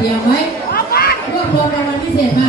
เตรียมไว้รวบรวมรางวัลพิเศษมา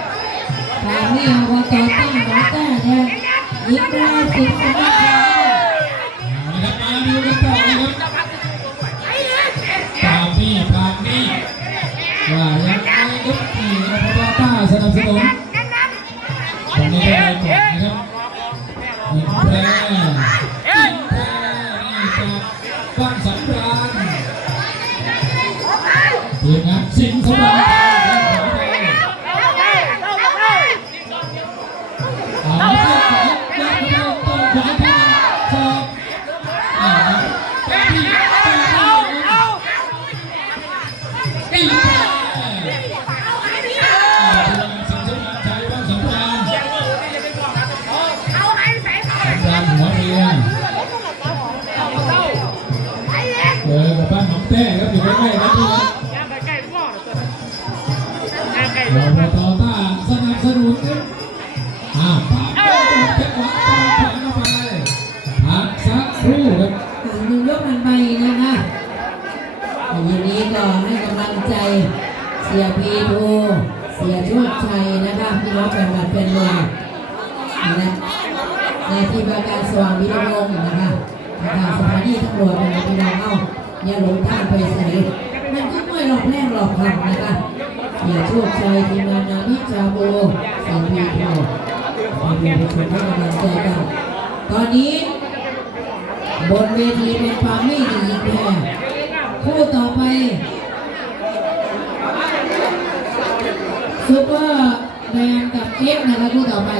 มยกกับสอนทางนี้อบตตั้งหนอต้แทนยิงได้สิบสองมาดูกันต่อนะครับปากนี่ปากนี่ว่ายังไงครับนี่อบตต้าสนับสนุนตรงนี้ได้ก่อนนะครับยิงแพร่ยิงแพร่นี่จากบ้านส อบตต้าสนับสนุนครับอ้าวปากแก้วแค่ขวาปากแขนเข้าไปพักสักครู่ครับถึงยกมันไปนะคะวันนี้ก็ให้กำลังใจเสียพีโทเสียโชคชัยนะคะพี่น้องแฟนบัตรเป็นเมืองและในที่ว่าการสว่างวิรวงศ์นะคะทางสถานีตำรวจเป็นพี่น้องเอ้าอย่าหลงทางไปใส่มันก็ไม่หลอกแรกหลอกคำนะคะ เสียโชคชัยทีมงานนาวิชาโบเสียพีโทมาดูเป็นคนให้กำลังใจกันตอนนี้ บนเวทีเป็นความไม่ดียิงแพ้คู่ต่อไปซูเปอร์แมนกับเอ็กนะคะคู่ต่อไป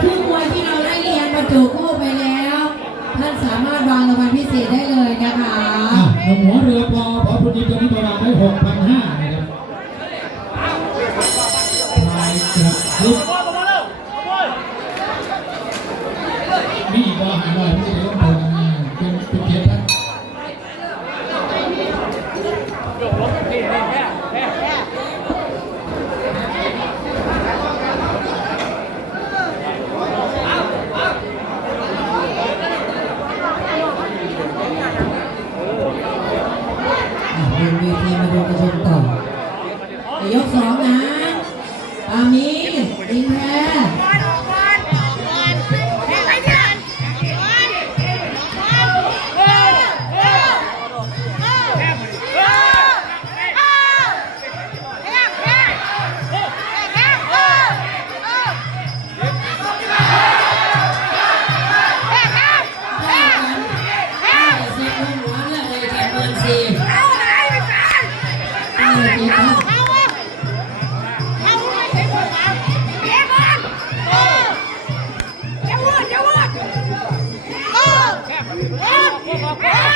ผู้มวยที่เราได้เรียนบรรจุคู่ไปแล้ว ท่านสามารถวางรางวัลพิเศษได้เลย อะบนเวทีมาดูกระชมต่อ Yeah.